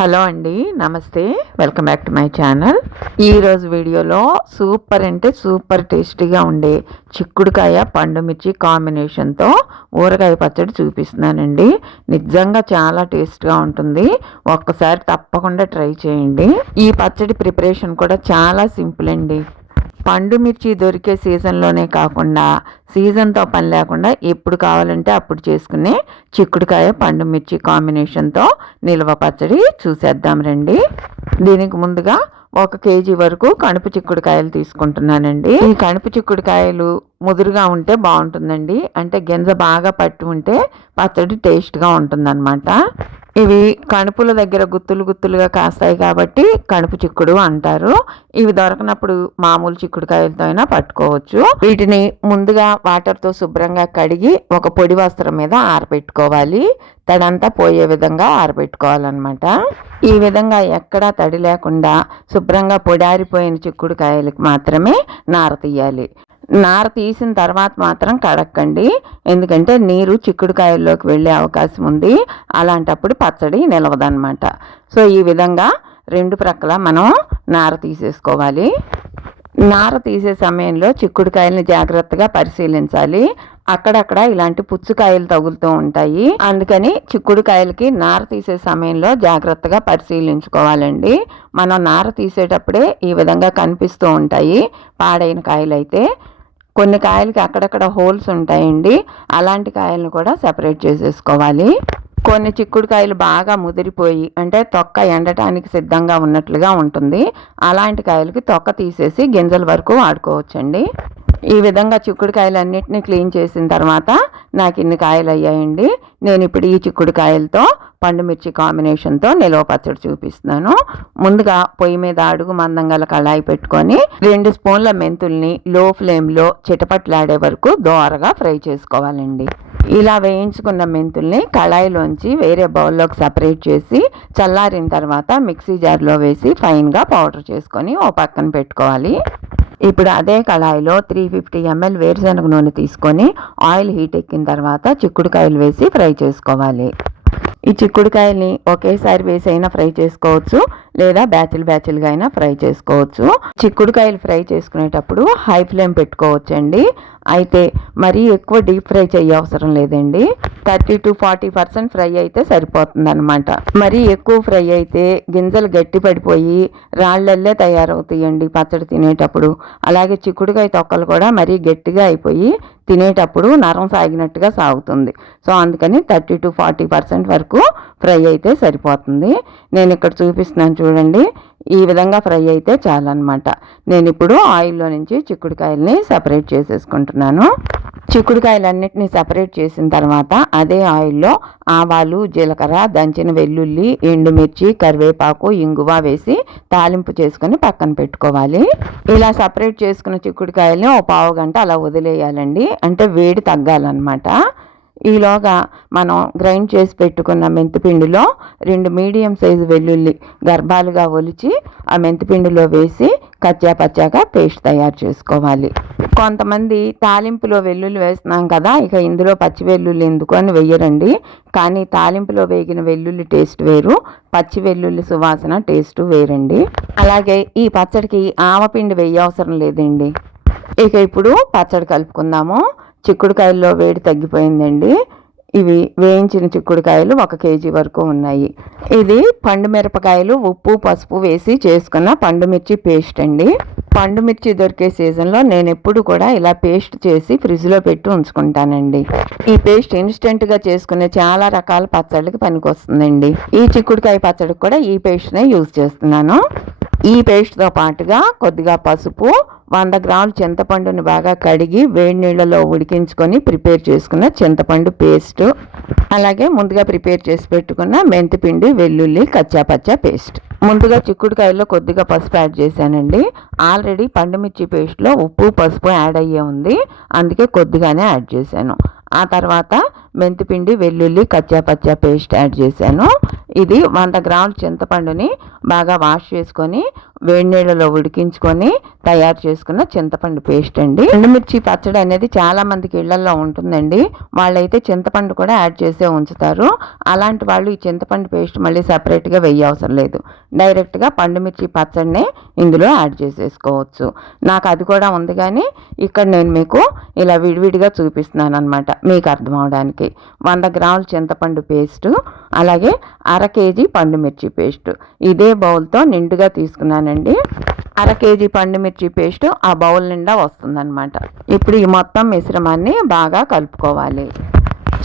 Hello అండి, నమస్తే. Welcome back to my channel. ఈరోజు వీడియోలో సూపర్ అంటే సూపర్ టేస్టీగా ఉండే చిక్కుడుకాయ పండు మిర్చి కాంబినేషన్తో ఊరగాయ పచ్చడి చూపిస్తున్నానండి. నిజంగా చాలా టేస్ట్గా ఉంటుంది. ఒక్కసారి తప్పకుండా ట్రై చేయండి. ఈ పచ్చడి ప్రిపరేషన్ కూడా చాలా సింపుల్ అండి. పండు మిర్చి దొరికే సీజన్లోనే కాకుండా సీజన్తో పని లేకుండా ఎప్పుడు కావాలంటే అప్పుడు చేసుకునే చిక్కుడుకాయ పండు మిర్చి కాంబినేషన్తో నిల్వ పచ్చడి చూసేద్దాం రండి. దీనికి ముందుగా 1 కేజీ వరకు కణుపు చిక్కుడుకాయలు తీసుకుంటున్నానండి. ఈ కణుపు చిక్కుడుకాయలు ముదురుగా ఉంటే బాగుంటుందండి. అంటే గింజ బాగా పట్టి ఉంటే పచ్చడి టేస్ట్గా ఉంటుందన్నమాట. ఇవి కణుపుల దగ్గర గుత్తులు గుత్తులుగా కాస్తాయి కాబట్టి కణుపు చిక్కుడు అంటారు. ఇవి దొరకనప్పుడు మామూలు చిక్కుడుకాయలతో అయినా పట్టుకోవచ్చు. వీటిని ముందుగా వాటర్తో శుభ్రంగా కడిగి ఒక పొడి వస్త్రం మీద ఆరబెట్టుకోవాలి. తడంతా పోయే విధంగా ఆరబెట్టుకోవాలన్నమాట. ఈ విధంగా ఎక్కడా తడి లేకుండా శుభ్రంగా పొడారిపోయిన చిక్కుడుకాయలకు మాత్రమే నార తీయాలి. నార తీసిన తర్వాత మాత్రం కడక్కండి, ఎందుకంటే నీరు చిక్కుడుకాయల్లోకి వెళ్ళే అవకాశం ఉంది. అలాంటప్పుడు పచ్చడి నిలవదన్నమాట. సో ఈ విధంగా 2 ప్రక్కల మనం నార తీసేసుకోవాలి. నార తీసే సమయంలో చిక్కుడుకాయలని జాగ్రత్తగా పరిశీలించాలి. అక్కడక్కడ ఇలాంటి పుచ్చుకాయలు తగులుతూ ఉంటాయి. అందుకని చిక్కుడుకాయలకి నార తీసే సమయంలో జాగ్రత్తగా పరిశీలించుకోవాలండి. మనం నార తీసేటప్పుడే ఈ విధంగా కనిపిస్తూ ఉంటాయి పాడైన కాయలు అయితే. కొన్ని కాయలకి అక్కడక్కడ హోల్స్ ఉంటాయండి. అలాంటి కాయలను కూడా సెపరేట్ చేసేసుకోవాలి. కొన్ని చిక్కుడుకాయలు బాగా ముదిరిపోయి అంటే తొక్క ఎండటానికి సిద్ధంగా ఉన్నట్లుగా ఉంటుంది. అలాంటి కాయలకి తొక్క తీసేసి గింజల వరకు వాడుకోవచ్చండి. ఈ విధంగా చిక్కుడుకాయలన్నిటిని క్లీన్ చేసిన తర్వాత నాకు ఇన్ని కాయలు అయ్యాయండి. నేను ఇప్పుడు ఈ చిక్కుడుకాయలతో పండు మిర్చి కాంబినేషన్తో నిల్వ పచ్చడి చూపిస్తున్నాను. ముందుగా పొయ్యి మీద అడుగు మందం గల కళాయి పెట్టుకొని 2 స్పూన్ల మెంతుల్ని లో ఫ్లేమ్లో చిటపట్లాడే వరకు దోరగా ఫ్రై చేసుకోవాలండి. ఇలా వేయించుకున్న మెంతుల్ని కళాయిలోంచి వేరే బౌల్లోకి సపరేట్ చేసి చల్లారిన తర్వాత మిక్సీ జార్లో వేసి ఫైన్గా పౌడర్ చేసుకొని ఓ పక్కన పెట్టుకోవాలి. ఇప్పుడు అదే కళాయిలో 350 ml వేరుశనగ నూనె తీసుకొని ఆయిల్ హీట్ ఎక్కిన తర్వాత చిక్కుడుకాయలు వేసి ఫ్రై చేసుకోవాలి. ఈ చిక్కుడుకాయల్ని ఒకేసారి వేసి అయినా ఫ్రై చేసుకోవచ్చు, లేదా బ్యాచులుగా అయినా ఫ్రై చేసుకోవచ్చు. చిక్కుడుకాయలు ఫ్రై చేసుకునేటప్పుడు హై ఫ్లేమ్ పెట్టుకోవచ్చండి. అయితే మరీ ఎక్కువ డీప్ ఫ్రై అవసరం లేదండి. 30 to 40% ఫ్రై అయితే సరిపోతుంది అనమాట. మరీ ఎక్కువ ఫ్రై అయితే గింజలు గట్టి పడిపోయి రాళ్ళల్లే తయారవుతాయండి పచ్చడి తినేటప్పుడు. అలాగే చిక్కుడుకాయ తొక్కలు కూడా మరీ గట్టిగా అయిపోయి తినేటప్పుడు నరం సాగినట్టుగా సాగుతుంది. సో అందుకని 30 to 40% వరకు ఫ్రై అయితే సరిపోతుంది. నేను ఇక్కడ చూపిస్తున్నాను చూడండి. ఈ విధంగా ఫ్రై అయితే చాలన్నమాట. నేను ఇప్పుడు ఆయిల్లో నుంచి చిక్కుడుకాయల్ని సపరేట్ చేసేసుకుంటున్నాను. చిక్కుడుకాయలన్నిటిని సపరేట్ చేసిన తర్వాత అదే ఆయిల్లో ఆవాలు, జీలకర్ర, దంచిన వెల్లుల్లి, ఎండుమిర్చి, కరివేపాకు, ఇంగువ వేసి తాలింపు చేసుకొని పక్కన పెట్టుకోవాలి. ఇలా సపరేట్ చేసుకున్న చిక్కుడుకాయల్ని ఓ పావు గంట అలా వదిలేయాలండి. అంటే వేడి తగ్గాలన్నమాట. ఈలోగా మనం గ్రైండ్ చేసి పెట్టుకున్న మెంతిపిండిలో 2 మీడియం సైజు వెల్లుల్లి గర్భాలుగా ఒలిచి ఆ మెంతిపిండిలో వేసి కచ్చా పచ్చాగా పేస్ట్ తయారు చేసుకోవాలి. కొంతమంది తాలింపులో వెల్లుల్లి వేస్తున్నాం కదా, ఇక ఇందులో పచ్చి వెల్లుల్లి ఎందుకు అని వెయ్యరండి. కానీ తాలింపులో వేగిన వెల్లుల్లి టేస్ట్ వేరు, పచ్చి వెల్లుల్లి సువాసన టేస్ట్ వేరండి. అలాగే ఈ పచ్చడికి ఆవపిండి వేయవసరం లేదండి. ఇక ఇప్పుడు పచ్చడి కలుపుకుందాము. చిక్కుడుకాయల్లో వేడి తగ్గిపోయిందండి. ఇవి వేయించిన చిక్కుడుకాయలు 1 కేజీ వరకు ఉన్నాయి. ఇది పండు మిరపకాయలు, ఉప్పు, పసుపు వేసి చేసుకున్న పండు మిర్చి పేస్ట్ అండి. పండు మిర్చి దొరికే సీజన్లో నేను ఎప్పుడు కూడా ఇలా పేస్ట్ చేసి ఫ్రిడ్జ్లో పెట్టి ఉంచుకుంటానండి. ఈ పేస్ట్ ఇన్స్టెంట్గా చేసుకునే చాలా రకాల పచ్చళ్ళకి పనికొస్తుందండి. ఈ చిక్కుడుకాయ పచ్చడికి కూడా ఈ పేస్ట్నే యూజ్ చేస్తున్నాను. ఈ పేస్ట్తో పాటుగా కొద్దిగా పసుపు, 100 గ్రాముల చింతపండుని బాగా కడిగి వేడి నీళ్ళలో ఉడికించుకొని ప్రిపేర్ చేసుకున్న చింతపండు పేస్ట్, అలాగే ముందుగా ప్రిపేర్ చేసి పెట్టుకున్న మెంతిపిండి, వెల్లుల్లి, కచ్చాపచ్చా పేస్ట్. ముందుగా చిక్కుడుకాయల్లో కొద్దిగా పసుపు యాడ్ చేశానండి. ఆల్రెడీ పండుమిర్చి పేస్ట్లో ఉప్పు, పసుపు యాడ్ అయ్యే ఉంది, అందుకే కొద్దిగానే యాడ్ చేశాను. ఆ తర్వాత మెంతిపిండి, వెల్లుల్లి, కచ్చా పచ్చా పేస్ట్ యాడ్ చేశాను. ఇది 100 గ్రాముల చింతపండుని బాగా వాష్ చేసుకొని వేడి నీళ్ళలో ఉడికించుకొని తయారు చేసుకున్న చింతపండు పేస్ట్ అండి. ఎండుమిర్చి పచ్చడి అనేది చాలా మందికి ఇళ్లలో ఉంటుందండి. వాళ్ళైతే చింతపండు కూడా యాడ్ చేసే ఉంచుతారు. అలాంటి వాళ్ళు ఈ చింతపండు పేస్ట్ మళ్ళీ సపరేట్గా వెయ్యి అవసరం లేదు. డైరెక్ట్గా పండుమిర్చి పచ్చడిని ఇందులో యాడ్ చేసేసుకోవచ్చు. నాకు అది కూడా ఉంది, కానీ ఇక్కడ నేను మీకు ఇలా విడివిడిగా చూపిస్తున్నాను అనమాట మీకు అర్థం అవడానికి. 100 గ్రాముల చింతపండు పేస్టు, అలాగే 1/2 కేజీ పండుమిర్చి పేస్ట్ ఇదే బౌల్తో నిండుగా తీసుకున్నానండి. 1/2 కేజీ పండుమిర్చి పేస్ట్ ఆ బౌల్ నిండా వస్తుందన్నమాట. ఇప్పుడు ఈ మొత్తం మిశ్రమాన్ని బాగా కలుపుకోవాలి.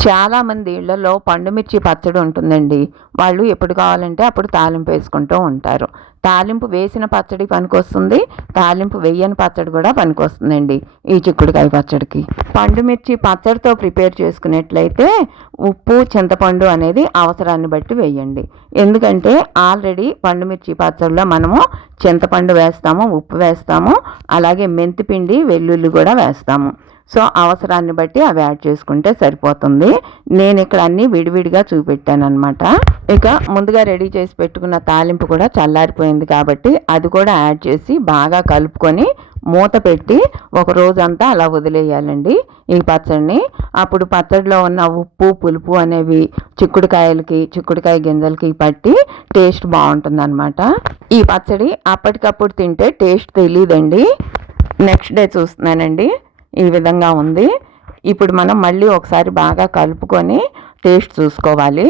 చాలామంది ఇళ్లలో పండుమిర్చి పచ్చడి ఉంటుందండి. వాళ్ళు ఎప్పుడు కావాలంటే అప్పుడు తాలింపు వేసుకుంటూ ఉంటారు. తాలింపు వేసిన పచ్చడి పనికొస్తుంది, తాలింపు వేయని పచ్చడి కూడా పనికొస్తుందండి ఈ చిక్కుడుకాయ పచ్చడికి. పండుమిర్చి పచ్చడితో ప్రిపేర్ చేసుకున్నట్లయితే ఉప్పు, చింతపండు అనేది అవసరాన్ని బట్టి వేయండి. ఎందుకంటే ఆల్రెడీ పండుమిర్చి పచ్చడిలో మనము చింతపండు వేస్తాము, ఉప్పు వేస్తాము, అలాగే మెంతిపిండి, వెల్లుల్లి కూడా వేస్తాము. సో అవసరాన్ని బట్టి అవి యాడ్ చేసుకుంటే సరిపోతుంది. నేను ఇక్కడ అన్నీ విడివిడిగా చూపెట్టాను అనమాట. ఇక ముందుగా రెడీ చేసి పెట్టుకున్న తాలింపు కూడా చల్లారిపోయింది కాబట్టి అది కూడా యాడ్ చేసి బాగా కలుపుకొని మూత పెట్టి ఒక రోజంతా అలా వదిలేయాలండి ఈ పచ్చడిని. అప్పుడు పచ్చడిలో ఉన్న ఉప్పు, పులుపు అనేవి చిక్కుడుకాయ గింజలకి పట్టి టేస్ట్ బాగుంటుంది అనమాట. ఈ పచ్చడి అప్పటికప్పుడు తింటే టేస్ట్ తెలియదండి. నెక్స్ట్ డే చూస్తున్నానండి, ఈ విధంగా ఉంది. ఇప్పుడు మనం మళ్ళీ ఒకసారి బాగా కలుపుకొని టేస్ట్ చూసుకోవాలి.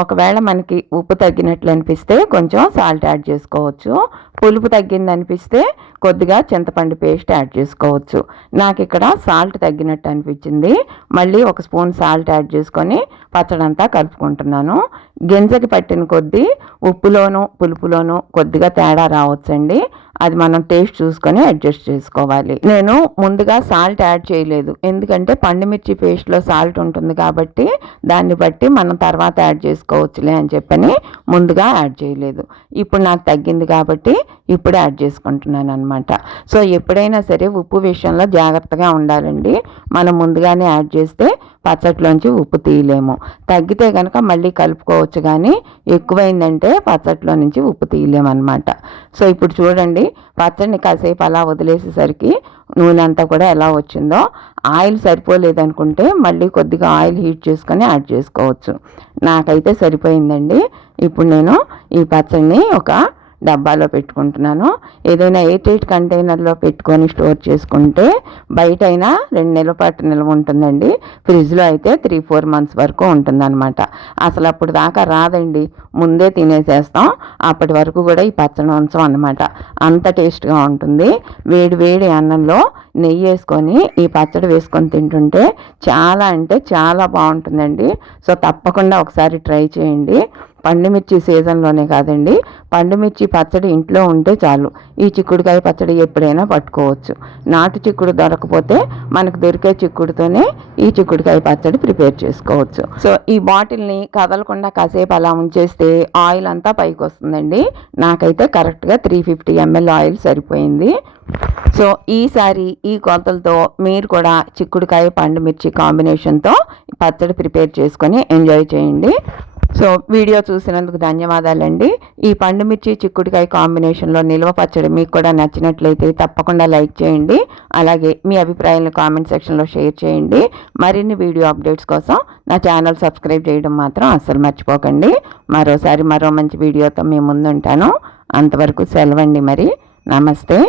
ఒకవేళ మనకి ఉప్పు తగ్గినట్లు అనిపిస్తే కొంచెం సాల్ట్ యాడ్ చేసుకోవచ్చు. పులుపు తగ్గింది అనిపిస్తే కొద్దిగా చింతపండు పేస్ట్ యాడ్ చేసుకోవచ్చు. నాకు ఇక్కడ సాల్ట్ తగ్గినట్టు అనిపించింది. మళ్ళీ 1 స్పూన్ సాల్ట్ యాడ్ చేసుకొని పచ్చడంతా కలుపుకుంటున్నాను. గింజకి పట్టిన కొద్దీ ఉప్పులోను పులుపులోను కొద్దిగా తేడా రావచ్చండి. అది మనం టేస్ట్ చూసుకొని అడ్జస్ట్ చేసుకోవాలి. నేను ముందుగా సాల్ట్ యాడ్ చేయలేదు, ఎందుకంటే పండుమిర్చి పేస్ట్లో సాల్ట్ ఉంటుంది కాబట్టి దాన్ని బట్టి మనం తర్వాత యాడ్ చేసుకోవచ్చులే అని చెప్పని ముందుగా యాడ్ చేయలేదు. ఇప్పుడు నాకు తగ్గింది కాబట్టి ఇప్పుడు యాడ్ చేసుకుంటున్నాను అనమాట. సో ఎప్పుడైనా సరే ఉప్పు విషయంలో జాగ్రత్తగా ఉండాలండి. మనం ముందుగానే యాడ్ చేస్తే పచ్చట్లోంచి ఉప్పు తీయలేము. తగ్గితే కనుక మళ్ళీ కలుపుకోవచ్చు, కానీ ఎక్కువైందంటే పచ్చట్లో నుంచి ఉప్పు తీయలేమన్నమాట. సో ఇప్పుడు చూడండి, పచ్చడిని కాసేపు అలా వదిలేసేసరికి నూనె అంతా కూడా ఎలా వచ్చిందో. ఆయిల్ సరిపోలేదనుకుంటే మళ్ళీ కొద్దిగా ఆయిల్ హీట్ చేసుకొని యాడ్ చేసుకోవచ్చు. నాకైతే సరిపోయిందండి. ఇప్పుడు నేను ఈ పచ్చడిని ఒక డబ్బాలో పెట్టుకుంటున్నాను. ఏదైనా 8 కంటైనర్లో పెట్టుకొని స్టోర్ చేసుకుంటే బయట అయినా 2 నెలల పాటు నిల్వ ఉంటుందండి. ఫ్రిడ్జ్లో అయితే 3-4 మంత్స్ వరకు ఉంటుందన్నమాట. అసలు అప్పుడు దాకా రాదండి, ముందే తినేసేస్తాం. అప్పటి వరకు కూడా ఈ పచ్చడి ఉంచం అన్నమాట. అంత టేస్ట్గా ఉంటుంది. వేడి వేడి అన్నంలో నెయ్యి వేసుకొని ఈ పచ్చడి వేసుకొని తింటుంటే చాలా అంటే చాలా బాగుంటుందండి. సో తప్పకుండా ఒకసారి ట్రై చేయండి. పండుమిర్చి సీజన్లోనే కాదండి, పండుమిర్చి పచ్చడి ఇంట్లో ఉంటే చాలు ఈ చిక్కుడుకాయ పచ్చడి ఎప్పుడైనా పట్టుకోవచ్చు. నాటు చిక్కుడు దొరకపోతే మనకు దొరికే చిక్కుడుతోనే ఈ చిక్కుడుకాయ పచ్చడి ప్రిపేర్ చేసుకోవచ్చు. సో ఈ బాటిల్ని కదలకుండా కాసేపు అలా ఉంచేస్తే ఆయిల్ అంతా పైకి వస్తుందండి. నాకైతే కరెక్ట్గా 350 ml ఆయిల్ సరిపోయింది. సో ఈసారి ఈ కొలతలతో మీరు కూడా చిక్కుడుకాయ పండుమిర్చి కాంబినేషన్తో పచ్చడి ప్రిపేర్ చేసుకొని ఎంజాయ్ చేయండి. సో వీడియో చూసినందుకు ధన్యవాదాలండి. ఈ పండుమిర్చి చిక్కుడుకాయ కాంబినేషన్లో నిల్వ పచ్చడి మీకు కూడా నచ్చినట్లయితే తప్పకుండా లైక్ చేయండి. అలాగే మీ అభిప్రాయాలను కామెంట్ సెక్షన్లో షేర్ చేయండి. మరిన్ని వీడియో అప్డేట్స్ కోసం నా ఛానల్ సబ్స్క్రైబ్ చేయడం మాత్రం అస్సలు మర్చిపోకండి. మరో మంచి వీడియోతో మీ ముందుంటాను. అంతవరకు సెలవండి మరి. నమస్తే.